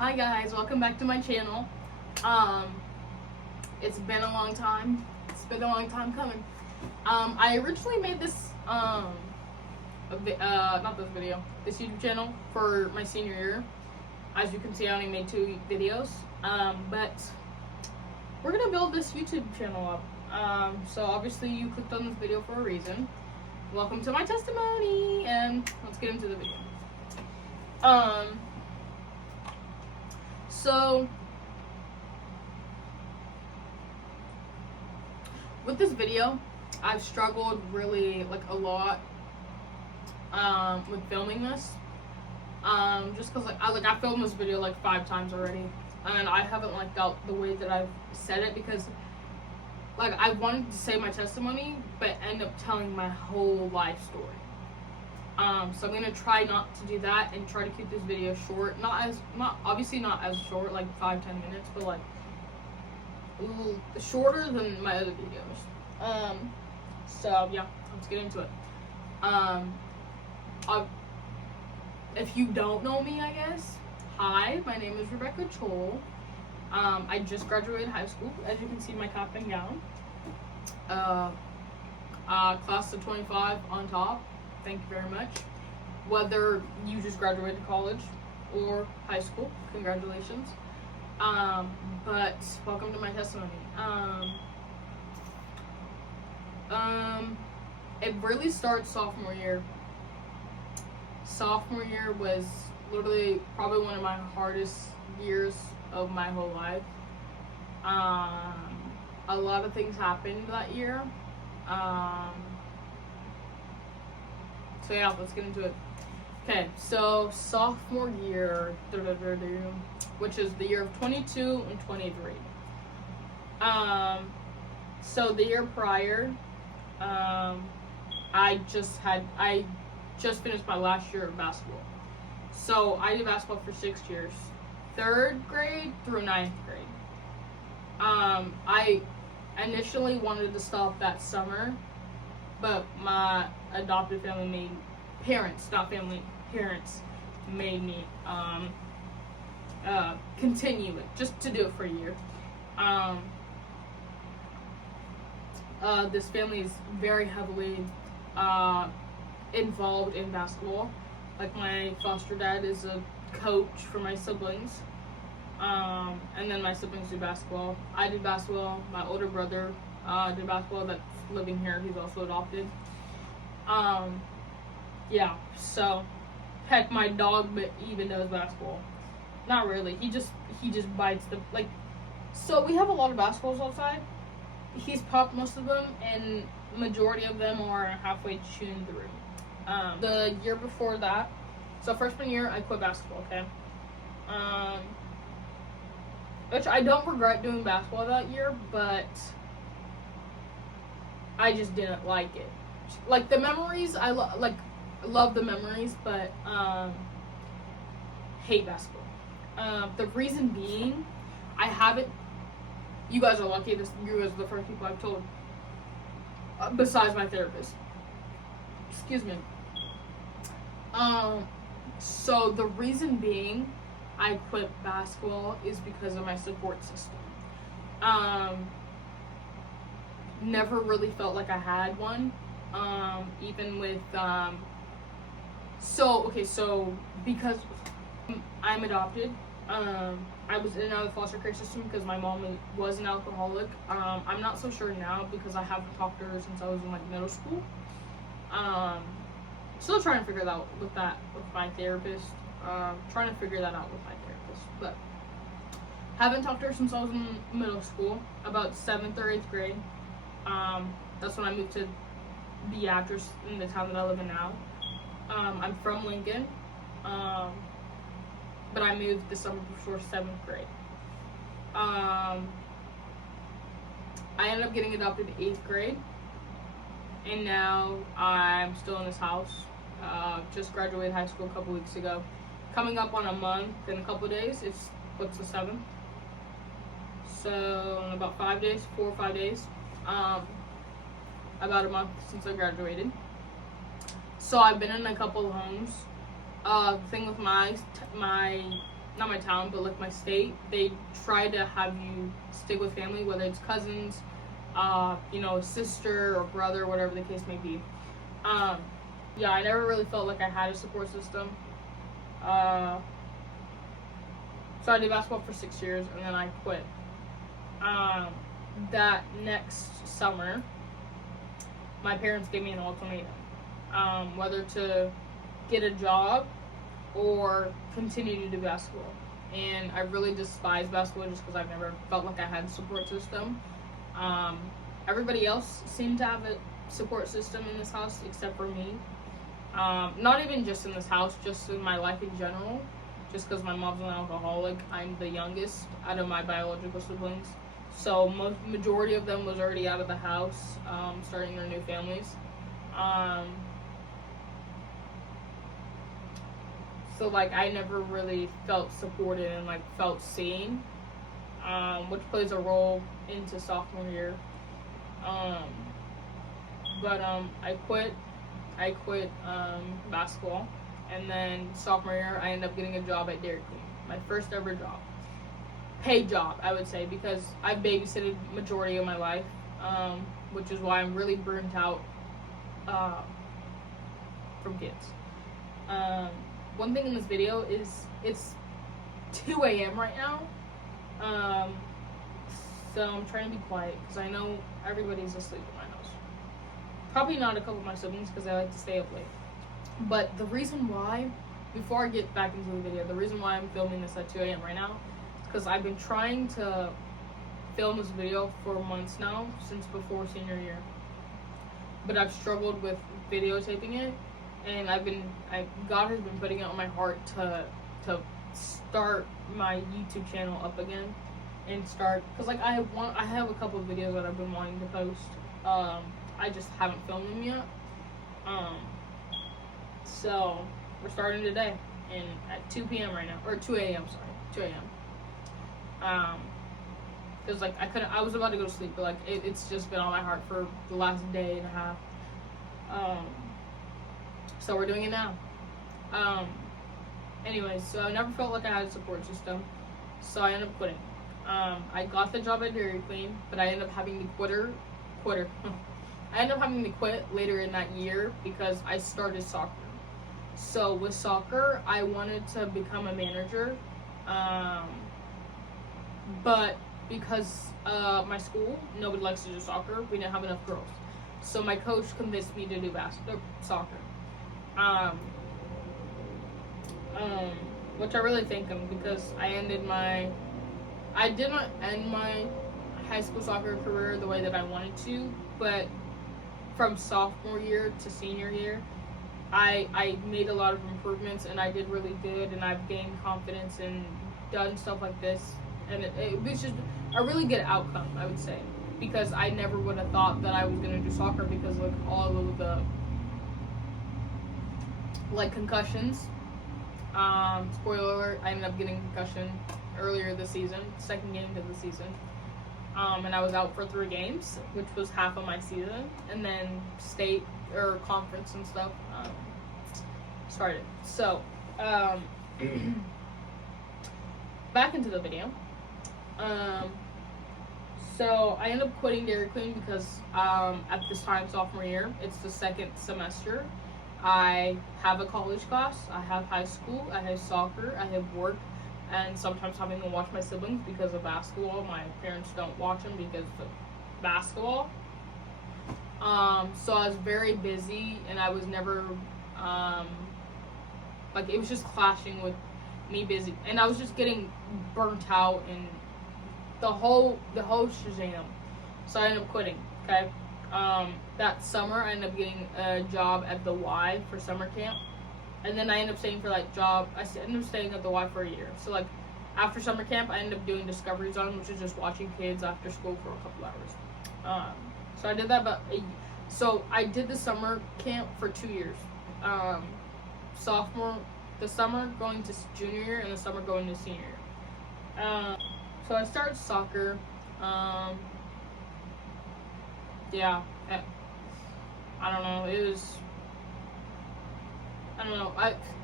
Hi guys, welcome back to my channel. Um, it's been a long time. It's been a long time coming. I originally made this not this video, this YouTube channel for my senior year. As you can see, I only made 2 videos. But we're gonna build this YouTube channel up. So obviously you clicked on this video for a reason. Welcome to my testimony, and let's get into the video. So with this video, I've struggled really a lot with filming this. Just because I filmed this video 5 times already, and I haven't got the way that I've said it, because I wanted to say my testimony but end up telling my whole life story. So I'm gonna try not to do that and try to keep this video short. Obviously not as short, 5-10 minutes, but shorter than my other videos. So yeah, let's get into it. If you don't know me, I guess, hi, my name is Rebecca Chol. I just graduated high school, as you can see my cap and gown. Class of 25 on top. Thank you very much. Whether you just graduated college or high school, congratulations. But welcome to my testimony. It really starts sophomore year. Sophomore year was literally probably one of my hardest years of my whole life. A lot of things happened that year. So yeah, let's get into it. Okay, so sophomore year, which is the year of 22 and 23. So the year prior, I just finished my last year of basketball. So I did basketball for 6 years, 3rd grade through 9th grade. I initially wanted to stop that summer, but my adopted parents made me continue it, just to do it for a year. This family is very heavily involved in basketball. My foster dad is a coach for my siblings, and then my siblings do basketball. I do basketball. My older brother did basketball, that's living here. He's also adopted. Yeah, so heck, my dog even knows basketball. Not really. He just bites the So we have a lot of basketballs outside. He's popped most of them, and majority of them are halfway chewed through. The year before that, so freshman year, I quit basketball. Okay. Which I don't regret doing basketball that year, but I just didn't like it. The memories, I love the memories, but hate basketball. The reason being, I haven't. You guys are lucky. You guys are the first people I've told, besides my therapist. Excuse me. So the reason being I quit basketball is because of my support system. Never really felt like I had one. Even with so because I'm adopted, I was in and out of the foster care system because my mom was an alcoholic. I'm not so sure now because I haven't talked to her since I was in middle school. Still trying to figure that out with my therapist. Trying to figure that out with my therapist, but haven't talked to her since I was in middle school, about 7th or 8th grade. That's when I moved to Beatrice, in the town that I live in now. I'm from Lincoln, but I moved the summer before 7th grade. I ended up getting adopted in 8th grade, and now I'm still in this house. Just graduated high school a couple weeks ago. Coming up on a month in a couple days. What's the 7th? So in about 4 or 5 days. About a month since I graduated. So I've been in a couple of homes. The thing with my not my town, but like my state, they try to have you stick with family, whether it's cousins, you know, sister or brother, whatever the case may be. Yeah, I never really felt like I had a support system. So I did basketball for 6 years, and then I quit. That next summer, my parents gave me an ultimatum, whether to get a job or continue to do basketball. And I really despise basketball just because I've never felt like I had a support system. Everybody else seemed to have a support system in this house except for me. Not even just in this house, just in my life in general. Just because my mom's an alcoholic, I'm the youngest out of my biological siblings. So majority of them was already out of the house, starting their new families. So like I never really felt supported and like felt seen, which plays a role into sophomore year. But I quit basketball, and then sophomore year I ended up getting a job at Dairy Queen, my first ever job, paid job I would say, because I babysitted majority of my life, which is why I'm really burnt out from kids. One thing in this video is it's 2 a.m. right now, so I'm trying to be quiet because I know everybody's asleep in my house. Probably not a couple of my siblings because I like to stay up late. But the reason why, before I get back into the video, the reason why I'm filming this at 2 a.m. right now is because I've been trying to film this video for months now, since before senior year. But I've struggled with videotaping it, and God has been putting it on my heart to start my YouTube channel up again, and start, because like I have a couple of videos that I've been wanting to post. I just haven't filmed them yet. So we're starting today, and at 2 p.m. right now, or 2 a.m. sorry, 2 a.m. Because like I was about to go to sleep, but like it's just been on my heart for the last day and a half. So we're doing it now. Anyways, so I never felt like I had a support system, so I ended up quitting. I got the job at Dairy Queen, but I ended up having to I ended up having to quit later in that year because I started soccer. So with soccer, I wanted to become a manager, but because my school, nobody likes to do soccer, we didn't have enough girls. So my coach convinced me to do soccer. Which I really thank him, because I did not end my high school soccer career the way that I wanted to, but from sophomore year to senior year, I made a lot of improvements, and I did really good, and I've gained confidence and done stuff like this, and it was just a really good outcome, I would say, because I never would have thought that I was going to do soccer because of all of the like concussions. Spoiler alert, I ended up getting a concussion earlier this season, second game of the season. And I was out for 3 games, which was half of my season, and then state or conference and stuff started. So, back into the video. So I ended up quitting Dairy Queen because at this time, sophomore year, it's the second semester. I have a college class, I have high school, I have soccer, I have work, and sometimes having to watch my siblings because of basketball. My parents don't watch them because of basketball. So I was very busy, and I was never, like, it was just clashing with me busy, and I was just getting burnt out, and the whole shazam. So I ended up quitting, okay? That summer, I ended up getting a job at the Y for summer camp. And then I ended up staying for I ended up staying at the Y for a year. So like after summer camp, I ended up doing Discovery Zone, which is just watching kids after school for a couple hours. So I did that so I did the summer camp for 2 years. The summer going to junior year, and the summer going to senior year. So I started soccer. Yeah, I don't know.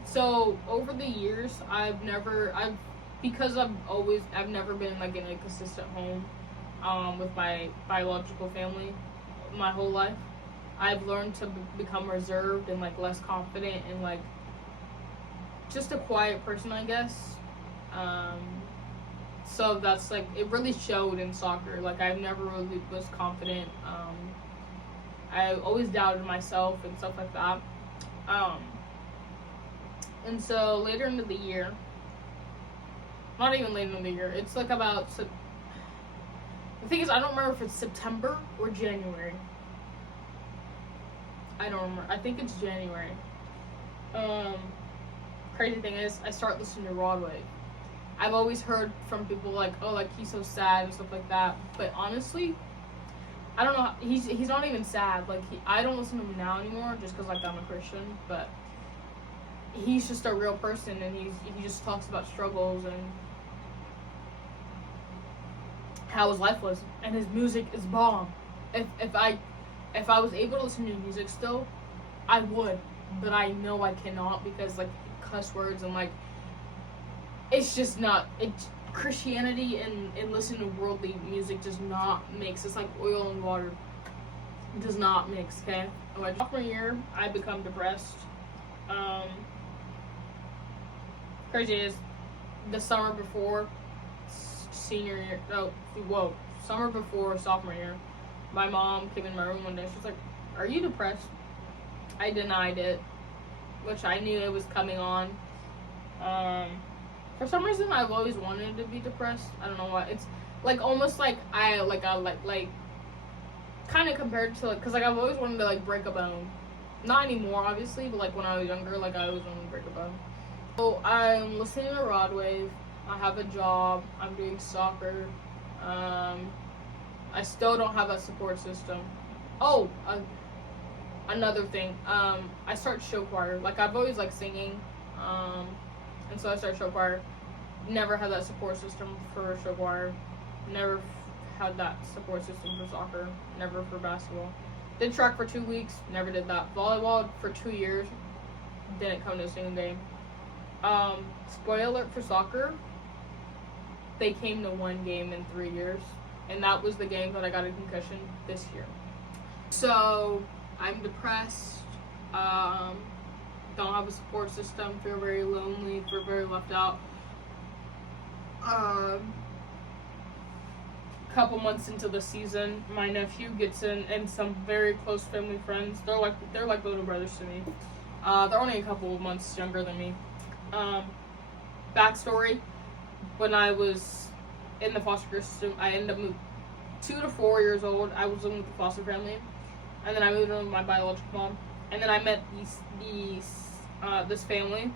So over the years, because I've never been like in a consistent home with my biological family my whole life. I've learned to become reserved and like less confident and like just a quiet person, I guess. So that's like, it really showed in soccer. Like I never really was confident. I always doubted myself and stuff like that. And so later into the year, not even later in the year, it's like about, the thing is, I don't remember if it's September or January. I don't remember. I think it's January. Crazy thing is, I start listening to Rod Wave. I've always heard from people like, oh, like he's so sad and stuff like that. But honestly, I don't know. He's not even sad. Like I don't listen to him now anymore, just because like I'm a Christian. But he's just a real person, and he just talks about struggles and how his life was, and his music is bomb. If I was able to listen to music still, I would, but I know I cannot because like cuss words and like it's just not it. Christianity and listening to worldly music does not mix. It's like oil and water. It does not mix. Okay. Like sophomore year, I become depressed. Crazy is the summer before senior year. Summer before sophomore year. My mom came in my room one day. She was like, "Are you depressed?" I denied it, which I knew it was coming on. For some reason, I've always wanted to be depressed. I don't know why. It's like almost like I kind of compared to like, cause like I've always wanted to like break a bone. Not anymore, obviously, but like when I was younger, like I always wanted to break a bone. So I'm listening to Rod Wave. I have a job. I'm doing soccer. I still don't have a support system. Oh, another thing. I start show choir. Like I've always liked singing. And so I started show choir. Never had that support system for show choir. Never had that support system for soccer. Never for basketball. Did track for 2 weeks. Never did that. Volleyball for 2 years. Didn't come to a single game. Spoiler alert for soccer. They came to 1 game in 3 years. And that was the game that I got a concussion this year. So I'm depressed. Don't have a support system, feel very lonely, feel very left out. Couple months into the season, my nephew gets in, and some very close family friends. They're like little brothers to me. They're only a couple of months younger than me. Backstory: when I was in the foster care system, I ended up moving 2 to 4 years old. I was living with the foster family, and then I moved in with my biological mom. And then I met this family.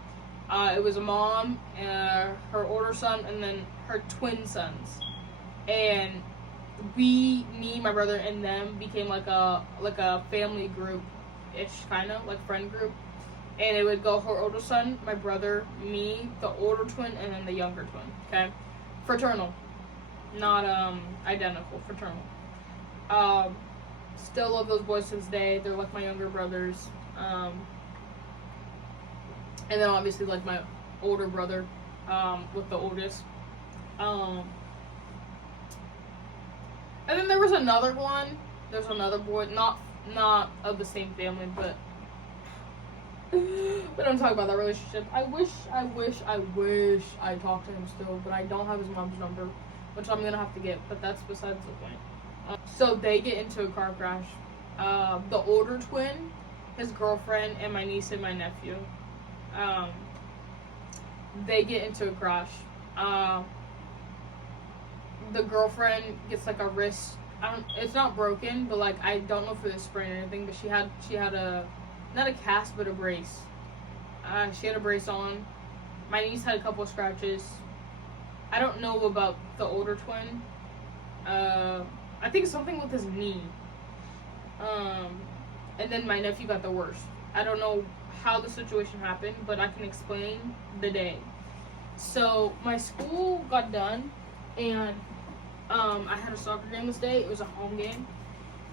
It was a mom, her older son, and then her twin sons. And me, my brother, and them became like a family group-ish, kind of like friend group. And it would go her older son, my brother, me, the older twin, and then the younger twin. Okay, fraternal, not identical, fraternal. Still love those boys to this day. They're like my younger brothers. And then obviously like my older brother, with the oldest. And then there was another one. There's another boy, not of the same family, but we don't talk about that relationship. I wish I talked to him still, but I don't have his mom's number, which I'm gonna have to get. But that's besides the point. So they get into a car crash. The older twin, his girlfriend, and my niece and my nephew. They get into a crash. The girlfriend gets like a wrist. It's not broken, but like I don't know if it was sprain or anything. But she had a, not a cast, but a brace. She had a brace on. My niece had a couple of scratches. I don't know about the older twin. I think something with his knee. And then my nephew got the worst. I don't know how the situation happened, but I can explain the day. So my school got done, and I had a soccer game this day. It was a home game,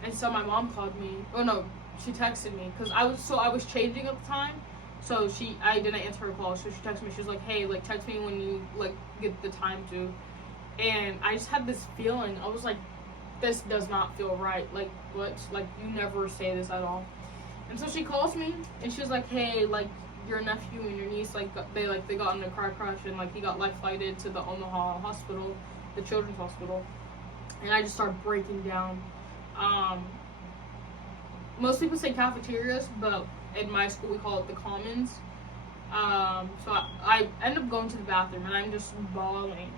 and so my mom called me. Oh no, she texted me because I was changing at the time. So I didn't answer her call, so she texted me. She was like, hey, like, text me when you, like, get the time to. And I just had this feeling. I was like, this does not feel right. Like, what? Like, you never say this at all. And so she calls me, and she was like, hey, like, your nephew and your niece, like, they got in a car crash, and, like, he got life flighted to the Omaha hospital, the children's hospital. And I just started breaking down. Most people say cafeterias, but in my school we call it the commons. So I end up going to the bathroom, and I'm just bawling.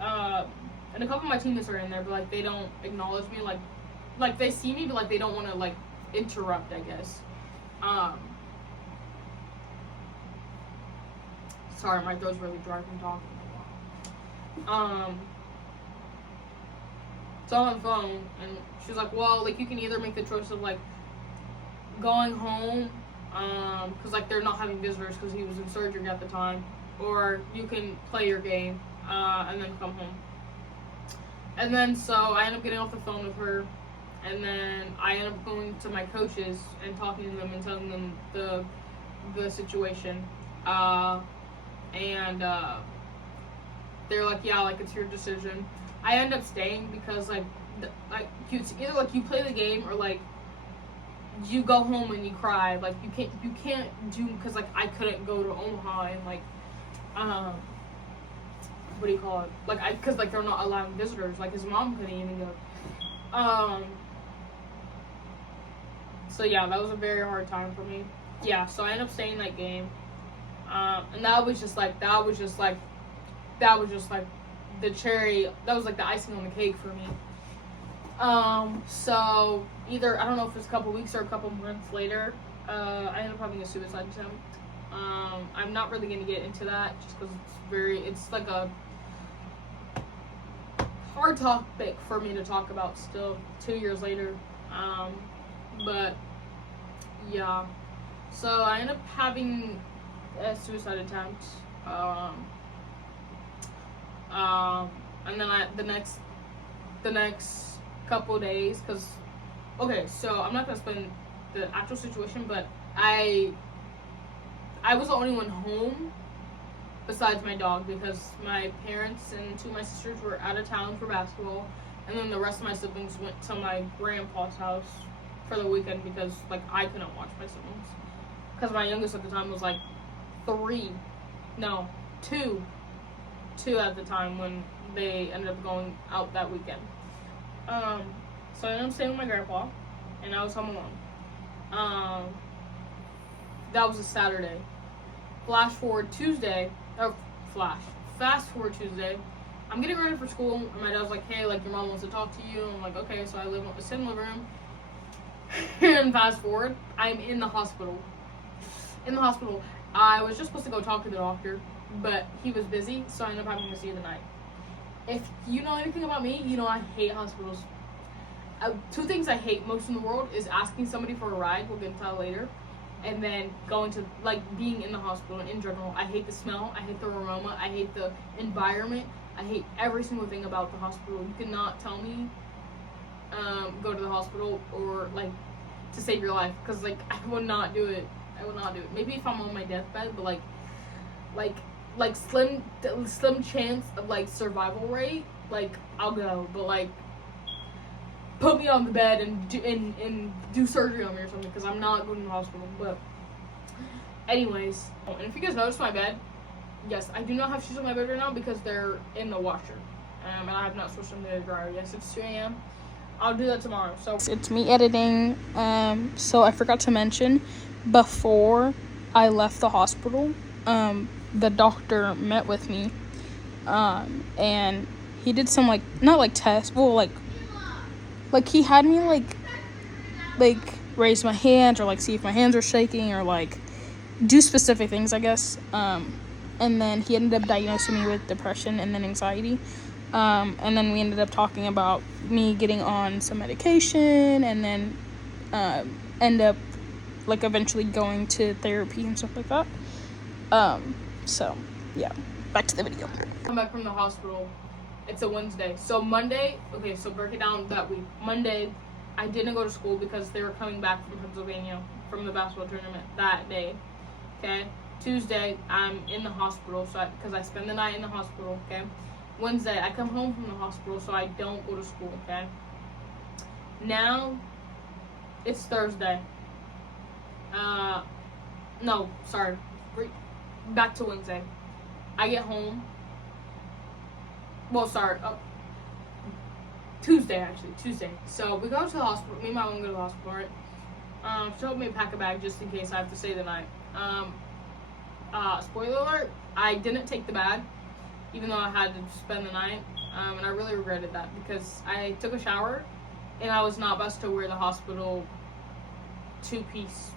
And a couple of my teammates are in there, but, like, they don't acknowledge me. Like they see me, but, like, they don't want to, like, interrupt, I guess. Sorry, my throat's really dry from talking a lot. So I'm on the phone, and she's like, well, like, you can either make the choice of, like, going home, because, like, they're not having visitors because he was in surgery at the time, or you can play your game, and then come home. And then, so I end up getting off the phone with her, and then I end up going to my coaches and talking to them and telling them the situation, and they're like, yeah, like, it's your decision. I end up staying because, like, either, like, you play the game or, like, you go home and you cry. Like, you can't do, because, like, I couldn't go to Omaha and, like, what do you call it? Like, because, like, they're not allowing visitors. Like, his mom couldn't even go. So, yeah, that was a very hard time for me. Yeah, so I ended up staying that game. And that was just like the cherry, that was like the icing on the cake for me. So either, I don't know if it's a couple weeks or a couple months later, I ended up having a suicide attempt. I'm not really going to get into that just because it's like a hard topic for me to talk about still 2 years later. But yeah, so I ended up having a suicide attempt. And then the next couple days, because, okay, so I'm not gonna explain the actual situation, but I was the only one home besides my dog, because my parents and two of my sisters were out of town for basketball, and then the rest of my siblings went to my grandpa's house for the weekend because, like, I couldn't watch my siblings, because my youngest at the time was like 2 at the time when they ended up going out that weekend. So I ended up staying with my grandpa, and I was home alone. That was a Saturday. Fast forward Tuesday, I'm getting ready for school, and my dad's like, hey, like, your mom wants to talk to you. I'm like, okay, so I sit in the living room, and fast forward, I'm in the hospital. I was just supposed to go talk to the doctor, but he was busy, so I ended up having to stay the night. If you know anything about me, you know I hate hospitals. Two things I hate most in the world is asking somebody for a ride, we'll get into that later, and then going to, like, being in the hospital in general. I hate the smell, I hate the aroma, I hate the environment, I hate every single thing about the hospital. You cannot tell me, go to the hospital or, like, to save your life, because, like, I would not do it. Maybe if I'm on my deathbed, but, like slim chance of, like, survival rate, like, I'll go, but, like, put me on the bed and do surgery on me or something, because I'm not going to the hospital. But anyways, and if you guys notice my bed, yes, I do not have shoes on my bed right now because they're in the washer, and I have not switched them to the dryer. Yes, it's 2 a.m. I'll do that tomorrow. So it's me editing. So I forgot to mention, before I left the hospital, the doctor met with me, and he did some, like, not like tests, well, like he had me like raise my hands, or, like, see if my hands are shaking, or, like, do specific things, I guess. And then he ended up diagnosing me with depression and then anxiety. And then we ended up talking about me getting on some medication, and then end up, like, eventually going to therapy and stuff like that. So yeah, back to the video. I'm back from the hospital. It's a Wednesday. So Monday, so break it down that week. Monday, I didn't go to school because they were coming back from Pennsylvania from the basketball tournament that day. Okay. Tuesday, I'm in the hospital, so because I spend the night in the hospital. Okay. Wednesday, I come home from the hospital, so I don't go to school. Okay. Now, it's Thursday. No, sorry. Back to Wednesday. I get home. Well, sorry. Tuesday, actually. Tuesday. So, we go to the hospital. Me and my mom go to the hospital, right? She told me to pack a bag just in case I have to stay the night. Spoiler alert, I didn't take the bag, even though I had to spend the night. And I really regretted that because I took a shower and I was not supposed to wear the hospital two-piece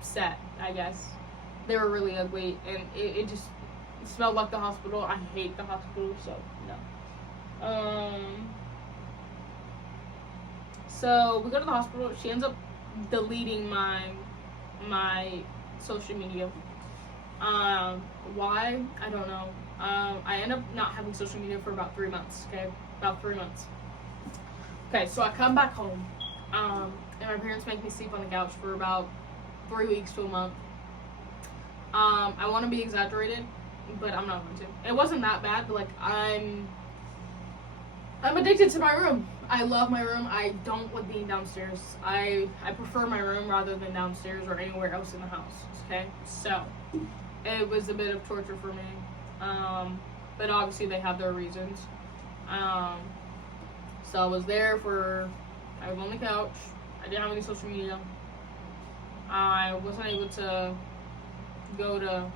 set, I guess. They were really ugly and it just smelled like the hospital. I hate the hospital, so no. So we go to the hospital. She ends up deleting my social media. Why? I don't know. I end up not having social media for about 3 months, okay? About 3 months. Okay, so I come back home, and my parents make me sleep on the couch for about 3 weeks to a month. I want to be exaggerated, but I'm not going to. It wasn't that bad, but, like, I'm addicted to my room. I love my room. I don't like being downstairs. I prefer my room rather than downstairs or anywhere else in the house, okay? So, it was a bit of torture for me, but obviously they have their reasons. So I was on the couch. I didn't have any social media. I wasn't able to go to,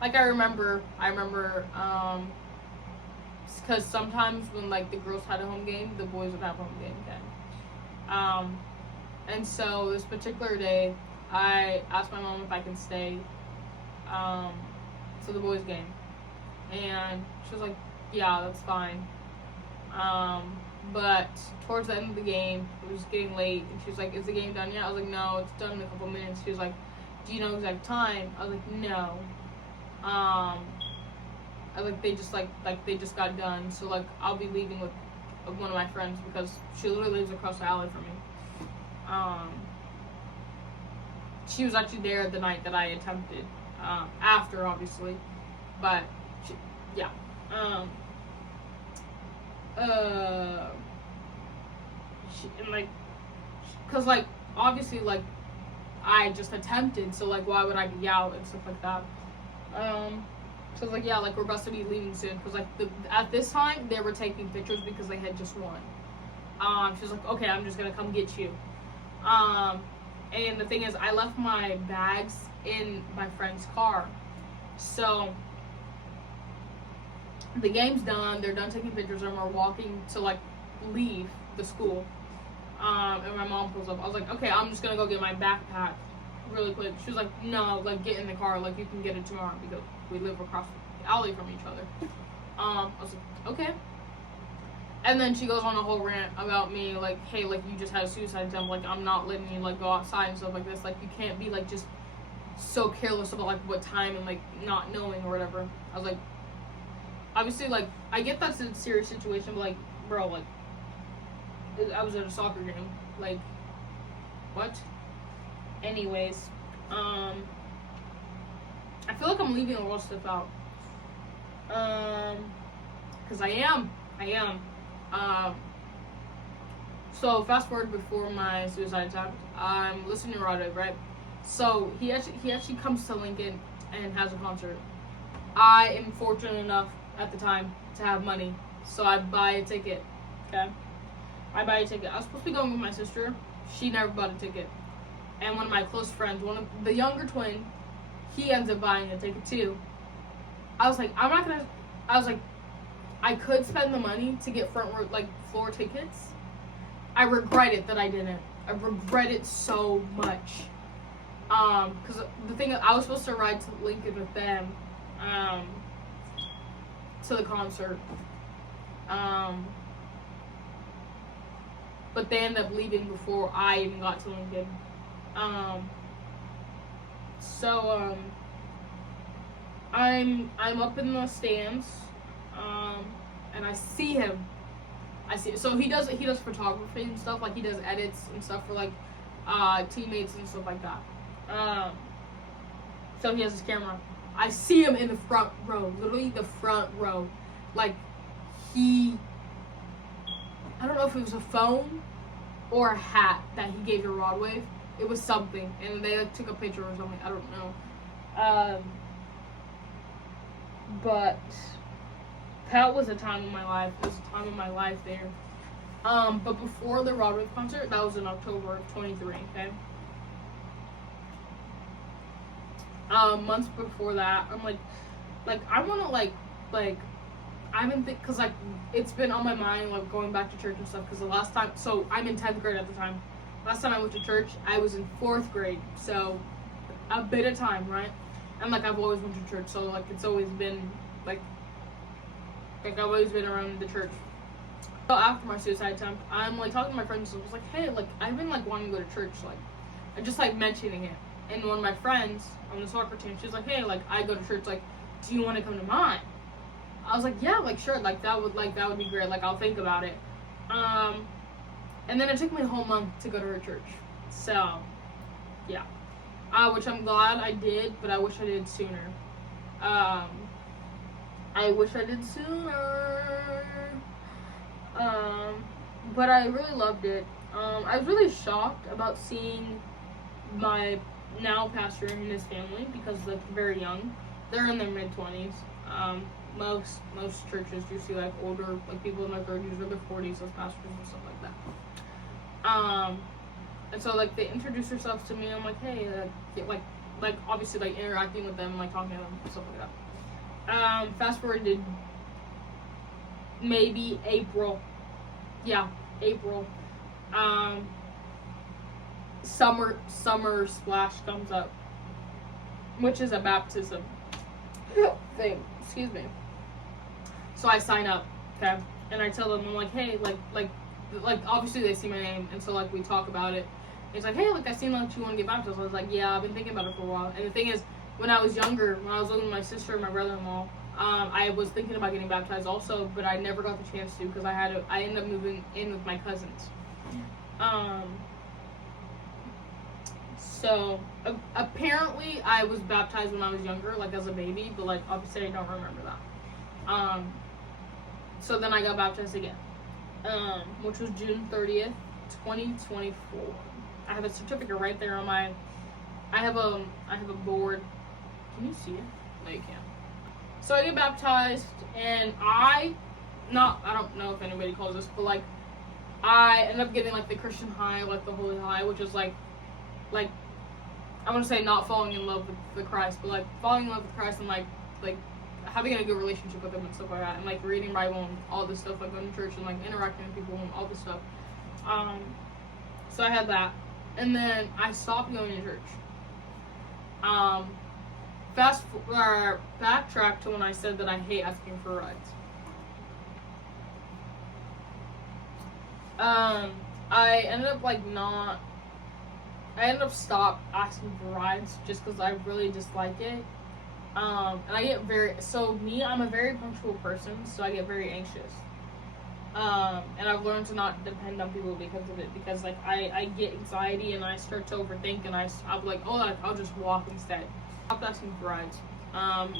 like, I remember, because sometimes when, like, the girls had a home game, the boys would have a home game then. And so this particular day, I asked my mom if I can stay to the boys' game, and she was like, yeah, that's fine. But towards the end of the game, it was getting late, and she was like, is the game done yet? I was like, no, it's done in a couple minutes. She was like, do you know exact time? I was like, no. I was like, they just got done, so, like, I'll be leaving with one of my friends because she literally lives across the alley from me. She was actually there the night that I attempted, after, obviously, but, yeah. Cause, like, obviously, like, I just attempted, so, like, why would I be out and stuff like that? So I was like, yeah, like, we're about to be leaving soon, because, like, at this time, they were taking pictures because they had just won. She was like, okay, I'm just gonna come get you. And the thing is, I left my bags in my friend's car. So, the game's done, they're done taking pictures, and we're walking to, like, leave the school. And my mom pulls up. I was like, okay, I'm just gonna go get my backpack really quick. She was like, no, like, get in the car, like, you can get it tomorrow because we live across the alley from each other. I was like, okay. And then she goes on a whole rant about me, like, hey, like, you just had a suicide attempt, like, I'm not letting you, like, go outside and stuff like this. Like, you can't be, like, just so careless about, like, what time and, like, not knowing or whatever. I was like, obviously, like, I get that's a serious situation, but, like, bro, like, I was at a soccer game. Like, what? Anyways, I feel like I'm leaving a lot of stuff out. Because I am. So fast forward before my suicide attempt, I'm listening to Rod Wave, right? So he actually comes to Lincoln and has a concert. I am fortunate enough at the time to have money, so I buy a ticket. Okay, I buy a ticket. I was supposed to be going with my sister. She never bought a ticket. And one of my close friends, one of the younger twin, he ends up buying a ticket too. I was like, I could spend the money to get front row, like, floor tickets. I regret it that I didn't. I regret it so much. Because the thing, I was supposed to ride to Lincoln with them, to the concert. But they ended up leaving before I even got to Lincoln. I'm up in the stands, and I see him. So he does photography and stuff, like, he does edits and stuff for, like, teammates and stuff like that. Um, so he has his camera. I see him in the front row, literally the front row. Like, I don't know if it was a phone or a hat that he gave to Rod Wave. It was something, and they like took a picture or something. I don't know. But that was a time of my life. It was a time of my life there. But before the Rod Wave concert, that was in October of 23. Okay. Months before that, I'm like I want to like I haven't cause like it's been on my mind like going back to church and stuff. Cause the last time, so I'm in 10th grade at the time. Last time I went to church, I was in 4th grade. So a bit of time, right? And like I've always went to church, so like it's always been like I've always been around the church. So after my suicide attempt, I'm like talking to my friends. And I was like, hey, like I've been like wanting to go to church, like I just like mentioning it. And one of my friends on the soccer team, she's like, hey, like I go to church, like do you want to come to mine? I was like, yeah, like sure, like that would be great, like I'll think about it. And then it took me a whole month to go to her church. So yeah. Which I'm glad I did, but I wish I did sooner. I wish I did sooner. But I really loved it. I was really shocked about seeing my now pastor and his family because they're very young. They're in their mid-20s. Most churches you see like older, like people in their 30s or their 40s as pastors and stuff like that. And so like they introduced themselves to me. I'm like, hey, like obviously like interacting with them, like talking to them, stuff like that. Fast forward to maybe April. Yeah, April. Summer splash comes up, which is a baptism thing. Excuse me. So I sign up, okay, and I tell them, I'm like, hey, like obviously they see my name, and so like we talk about it. It's like, hey, like I seen like you want to get baptized. I was like, yeah, I've been thinking about it for a while. And the thing is, when I was younger, when I was living with my sister and my brother-in-law, I was thinking about getting baptized also, but I never got the chance to because I ended up moving in with my cousins. So apparently I was baptized when I was younger, like as a baby, but like obviously I don't remember that. So then I got baptized again, which was June 30th, 2024. I have a certificate right there on my. I have a board. Can you see it? No, you can't. So I get baptized, and I don't know if anybody calls this, but like I end up getting like the Christian high, like the holy high, which is like I want to say not falling in love with the Christ, but like falling in love with Christ and like having a good relationship with him and stuff like that, and like reading Bible and all this stuff, like going to church and like interacting with people and all this stuff. So I had that, and then I stopped going to church. Backtrack to when I said that I hate asking for rides. I ended up stop asking for rides just because I really dislike it. And I get I'm a very punctual person, so I get very anxious. And I've learned to not depend on people because of it, because like I get anxiety and I start to overthink, and I'm like, oh, like, I'll just walk instead. Stop asking for rides,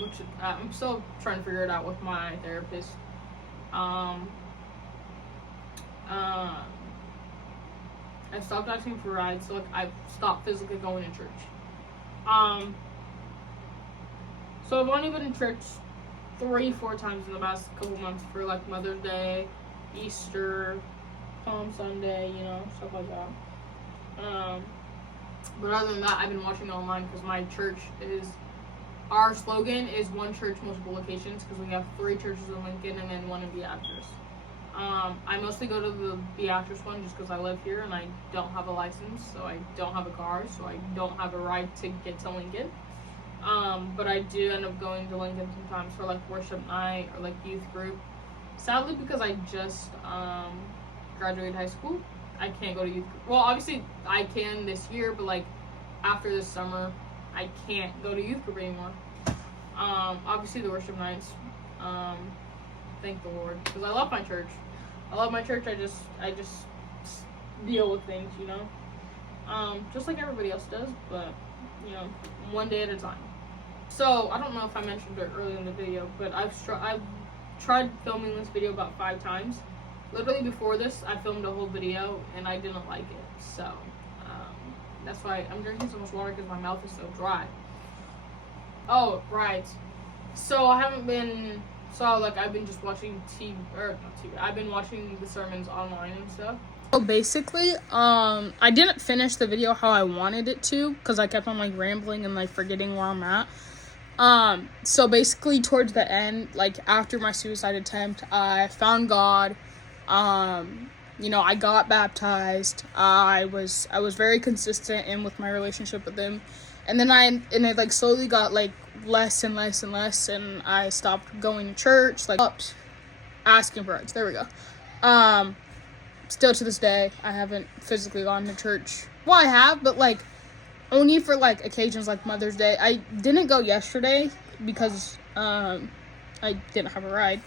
which I'm still trying to figure it out with my therapist. I stopped asking for rides, so like I stopped physically going to church. So I've only been to church 3-4 times in the past couple months for like Mother's Day, Easter, Palm Sunday, you know, stuff like that. But other than that, I've been watching it online because our slogan is one church, multiple locations, because we have 3 churches in Lincoln and then 1 in Beatrice. I mostly go to the Beatrice one just because I live here and I don't have a license, so I don't have a car, so I don't have a ride to get to Lincoln. But I do end up going to Lincoln sometimes for like worship night or like youth group. Sadly, because I just graduated high school, I can't go to youth group. Well, obviously I can this year, but like after this summer, I can't go to youth group anymore. Obviously the worship nights. Thank the Lord, because I love my church. I just deal with things, you know. Just like everybody else does, but you know, one day at a time. So I don't know if I mentioned it earlier in the video, but I've tried filming this video about 5 times. Literally before this, I filmed a whole video and I didn't like it. So that's why I'm drinking so much water, because my mouth is so dry. Oh, right. So I've been just watching I've been watching the sermons online and stuff. So basically, I didn't finish the video how I wanted it to, because I kept on like rambling and like forgetting where I'm at. So basically towards the end, like after my suicide attempt, I found God. You know, I got baptized. I was very consistent in with my relationship with him. And then it like slowly got like less and less and less, and I stopped going to church, like stopped asking for rights. There we go. Still to this day, I haven't physically gone to church. Well, I have, but like only for like occasions like Mother's Day. I didn't go yesterday because I didn't have a ride.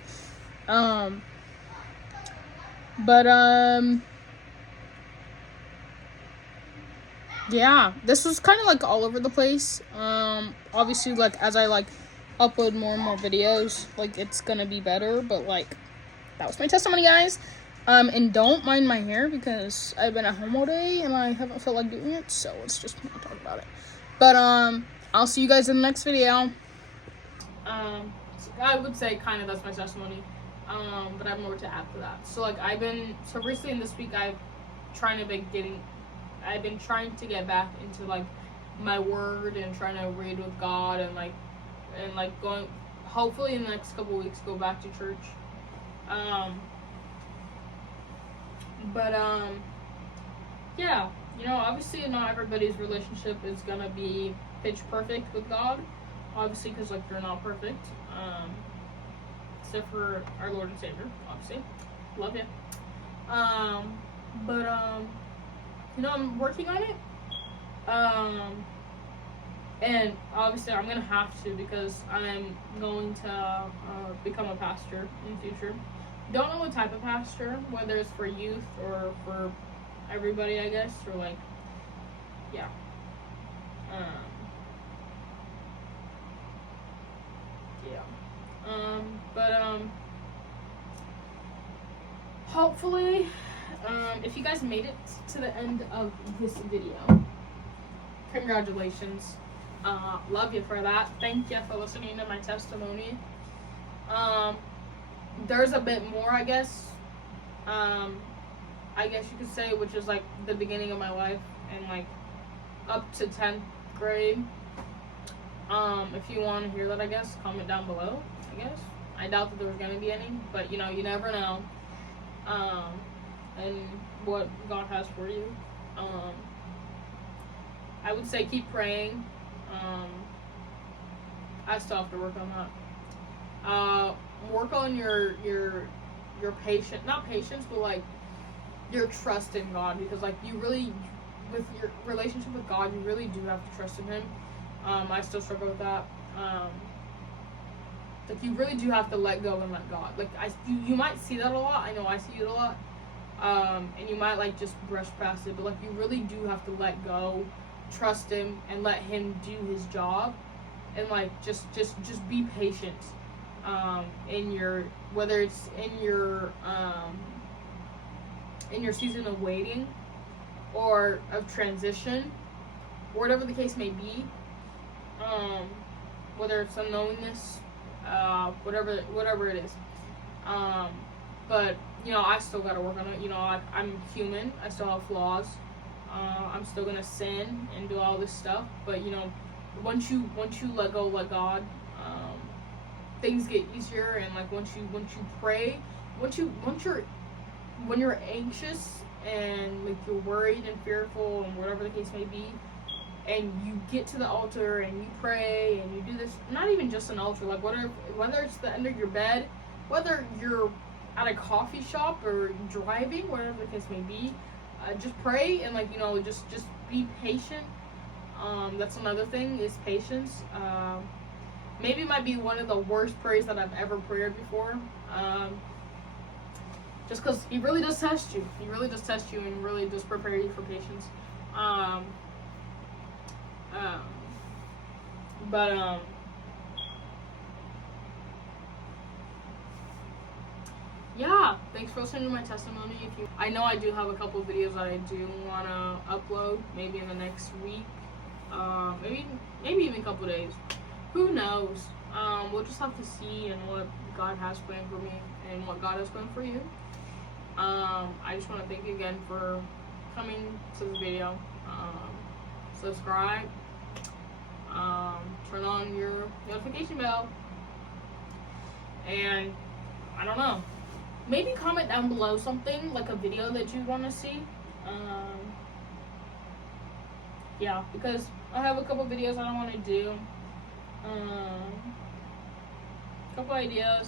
Yeah, this was kind of like all over the place. Obviously, like as I like upload more and more videos, like it's gonna be better, but like that was my testimony, guys. And don't mind my hair, because I've been at home all day and I haven't felt like doing it, so let's just not talk about it. But I'll see you guys in the next video. So I would say kind of that's my testimony. But I have more to add to that. So like recently in this week I've been trying to get back into like my word and trying to read with God, and going, hopefully in the next couple weeks, go back to church. Yeah, you know, obviously not everybody's relationship is gonna be pitch perfect with God, obviously, because like you're not perfect, except for our Lord and Savior, obviously. Love you. You know, I'm working on it. And obviously I'm gonna have to, because I'm going to become a pastor in the future. Don't know what type of pastor, whether it's for youth or for everybody, I guess, or like, yeah. Hopefully, if you guys made it to the end of this video, congratulations. Love you for that. Thank you for listening to my testimony. There's a bit more, I guess. I guess you could say, which is like the beginning of my life and like up to 10th grade. If you want to hear that, I guess, comment down below, I guess. I doubt that there was going to be any, but you know, you never know. And what God has for you. I would say keep praying. I still have to work on that. Work on your patience, not patience, but like your trust in God, because like you really, with your relationship with God, you really do have to trust in Him. I still struggle with that. Like you really do have to let go and let God. Like you might see that a lot. I know I see it a lot. And you might like just brush past it, but like you really do have to let go, trust Him, and let Him do His job, and like just be patient. In your, whether it's in your season of waiting or of transition, or whatever the case may be. Whether it's unknowingness, whatever it is. But you know, I still gotta work on it. You know, I'm human. I still have flaws. I'm still gonna sin and do all this stuff. But you know, once you let go, let God, things get easier. And like once you pray, when you're anxious and like you're worried and fearful and whatever the case may be, and you get to the altar and you pray and you do this, not even just an altar, like whether it's the end of your bed, whether you're at a coffee shop or driving, whatever the case may be, just pray and like, you know, just be patient. That's another thing, is patience. Maybe it might be one of the worst prayers that I've ever prayed before. Just because He really does test you. He really does test you and really does prepare you for patience. But yeah, thanks for listening to my testimony. I know I do have a couple of videos that I do want to upload, maybe in the next week, maybe even a couple of days. Who knows? We'll just have to see and what God has planned for me and what God has planned for you. I just want to thank you again for coming to this video. Subscribe. Turn on your notification bell. And I don't know. Maybe comment down below something, like a video that you want to see. Yeah, because I have a couple videos I want to do. Couple ideas.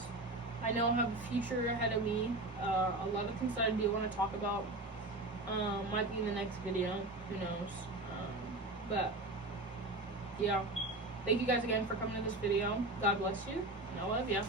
I know I have a future ahead of me. A lot of things that I do want to talk about. Might be in the next video. Who knows? But yeah. Thank you guys again for coming to this video. God bless you. And I love you.